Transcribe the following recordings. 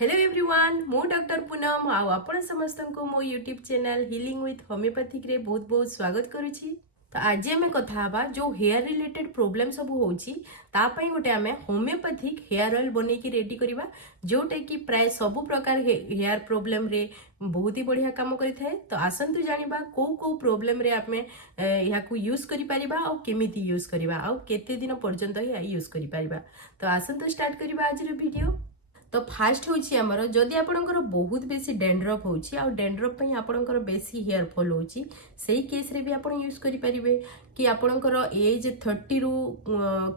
Hello everyone मु doctor Poonam आपण समस्त को मो YouTube channel healing with homeopathic रे बहुत बहुत स्वागत करुछि। तो आज आम कथा हबा जो हेयर रिलेटेड प्रॉब्लम सब होछि ता पई गोटे आमे होम्योपैथिक हेयर ऑयल बनै की रेडी करबा जोटा कि प्राय सब प्रकार हेयर प्रॉब्लम रे बहुत ही बढ़िया काम करि थाए। तो आसंतु जानिबा को प्रॉब्लम रे आमे या को यूज करि परिबा और केमिति यूज करबा और केते दिन पर्यंत यूज करि परिबा। तो आसंतु स्टार्ट करबा आज रो वीडियो। तो फास्ट होची हमर जदि आपणकर बहुत बेसी डेंड्रफ होची आ डेंड्रफ पई आपणकर बेसी हेयर फॉल होची सेही केस रे भी आपण यूज करि परिबे कि आपणकर एज 30 रु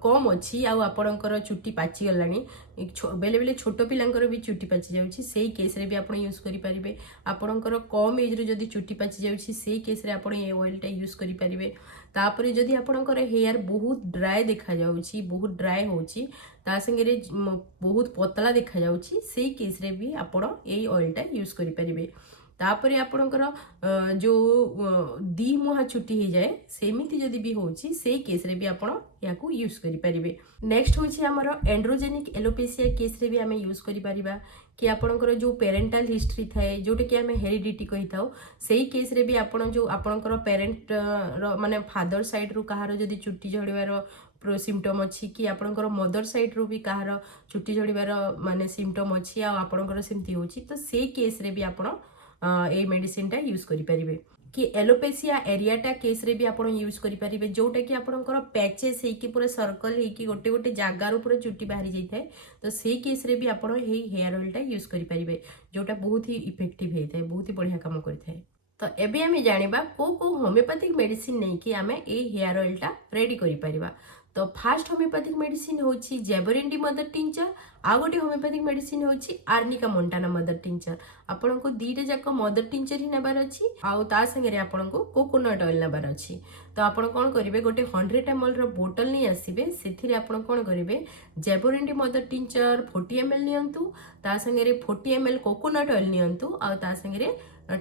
कम अछि आ आपणकर चुट्टी पाची गलानी बेले बेले छोट पिलांकर भी चुट्टी पाची जाउची सेही केस रे भी आपण यूज करि परिबे। आपणकर कम एज रे जदि चुट्टी पाची जाउची सेही केस रे आपण ए ऑयल टा यूज करि परिबे। तापरे जदि आपणकर हेयर बहुत ड्राई देखा जाउची बहुत ड्राई होची ता संगे रे बहुत पतला देखा जाउची सेही केस रे भी आपण ए ऑयल टा यूज करि परिबे। तापरे आपणकर जो दी मुहा छुट्टी हो जाए सेमिति जदि भी होची सेही केस रे भी आपण याकू यूज करि परिबे। नेक्स्ट होची हमर एंड्रोजेनिक एलोपेशिया केस रे भी हमें यूज करि परिबा कि आपणकर जो पेरेंटल हिस्ट्री थाए जोटा कि हमें हेरिडिटी कहि थाउ सेही केस रे भी आपण जो आपणकर पेरेंट माने फादर साइड रु कहार जदि चुट्टी झड़िबार सिम्पटम अच्छी कि आपणकर मदर साइड रू भी कहार चुट्टी झड़िबार माने सिम्पटम अच्छी आ आपणकर सेमती होची तो से केस रे भी आपण ए मेडिसिन टा यूज करि परिबे। कि एलोपेशिया एरियाटा केस रे भी आपण यूज करि परिबे जोटा कि आपणकर पैचेस हे कि पूरा सर्कल हे कि गोटे गोटे जागार पूरा चुट्टी बाहरी जाई थाए तो से केस रे भी आपण हे हेयर ऑयल टा यूज करि परिबे जोटा बहुत ही इफेक्टिव हे थाए बहुत ही बढ़िया काम करि थाए। तो एबे आमे जानिबा को होम्योपैथिक मेडिसिन नै कि आमे ए हेयर ऑयल टा रेडी करि परिबा। तो फास्ट होम्योपैथिक मेडिसिन होची जेबोरेंडी मदर टिंचर आ गोटे होम्योपैथिक मेडिसिन होची आर्निका मोंटाना मदर टिंचर। आपन को दीटे जाक मदर टिंचर ही नेबार अछि आ ता संगे रे आपन को कोकोनट ऑयल नेबार अछि। तो आपन कोन करिवे गोटे 100 ml रो बोतल नै आसीबे सेथिरे आपन कोन करिवे जेबोरेंडी मदर टिंचर 40 ml नियंतु ता संगे रे 40 ml कोकोनट ऑयल नियंतु आ ता संगे रे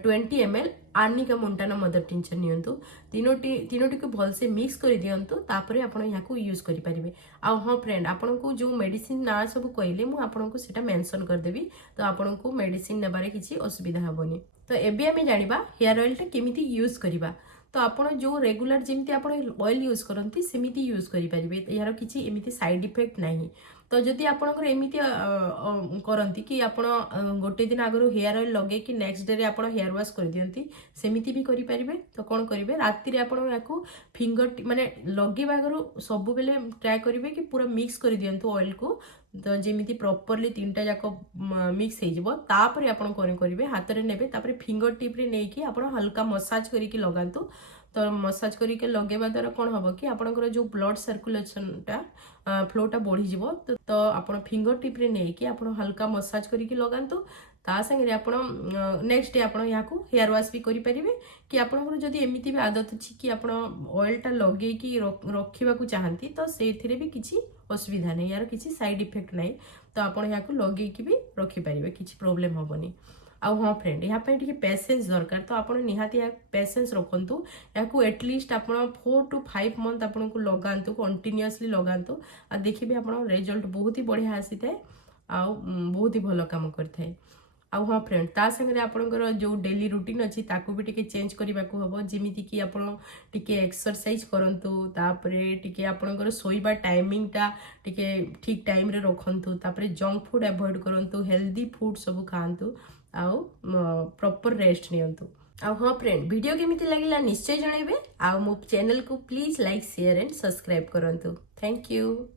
20 ml arnica montana mother tincture नियंतु तीनोटी को भल से मिक्स कर दियंतु तापरे आपण यहाँ को यूज करि परिबे। आ हाँ फ्रेंड आपन को जो मेडिसिन ना सब कहले मु आपन को सेटा मेंशन कर देबी तो आपन को मेडिसिन नेबारे किछि असुविधा हबनी। तो एबे हमें जानिबा हेयर ऑयल टा केमिति यूज करिबा। तो आपण जो रेगुलर जेमती आपण ऑयल यूज करंती सेमिति यूज करि परिबे यार किछि एमिति साइड इफेक्ट नाही। तो जदि आपणकर एमिति करंती कि आपण गोटे दिन आगरो हेयर ऑयल लगे कि नेक्स्ट डे रे आपण हेयर वॉश कर दियंती सेमिति भी करि परिबे। तो कोन करिवे राति रे आपण याकू फिंगर माने लगेबा आगरो सब बेले ट्राई करिवे कि पूरा मिक्स कर दियंतु ऑयल को तो जेमिति प्रॉपर्ली तीनटा जाक मिक्स हे जिवो तापरे आपण कोन करिवे हाथ रे नेबे तापरे फिंगर टिप रे नै कि आपण हल्का मसाज करी कि लगांतु। तो मसाज करके लगेवा द्वारा कौन हम कि आपंकर जो ब्लड सर्कुलेशन टा फ्लोटा बढ़ी जीवो तो आपण फिंगर टिप रे नै कि आपण हल्का मसाज करके लगांतु ता संगे आपण नेक्स्ट डे आपण यहाँ को हेयर वॉश भी करि परिबे। कि आपंकर जदि एमिति भी आदत अछि कि आपण ऑयल टा लगे कि रखिबा को चाहंती तो सेथिरे भी किछि असुविधा नै यार किछि साइड इफेक्ट नै तो आपण यहाँ को लगे कि भी रखि परिबे किछि प्रॉब्लम हबनी। आ हाँ फ्रेंड यहाँ टे पेसेंस दरकार तो आप निहाती पेसेंस रखु या एटलिस्ट आप 4 to 5 month आपन को लगातु कंटिन्यूअसली लगातु आ देखिए आप रिजल्ट बहुत ही बढ़िया आसी थाए आ बहुत ही भल काम करथाए। आ हाँ फ्रेंड ता संगे आपनकर जो डेली रूटीन अच्छी ताकू भी टिके चेंज करने को हम जमीती कि आप टिके एक्सरसाइज करंतु तापरे टिके आपनकर सोइबा टाइमिंग टा टिके ठीक टाइम रे रखंतु तापरे जंक फूड अवॉइड करंतु हेल्दी फूड सब खांतु आउ प्रॉपर रेस्ट नियंतु। आ हाँ फ्रेंड वीडियो केमिति लागिला निश्चय जणाइबे आ मो चैनल को please like share and subscribe करंतु। Thank you.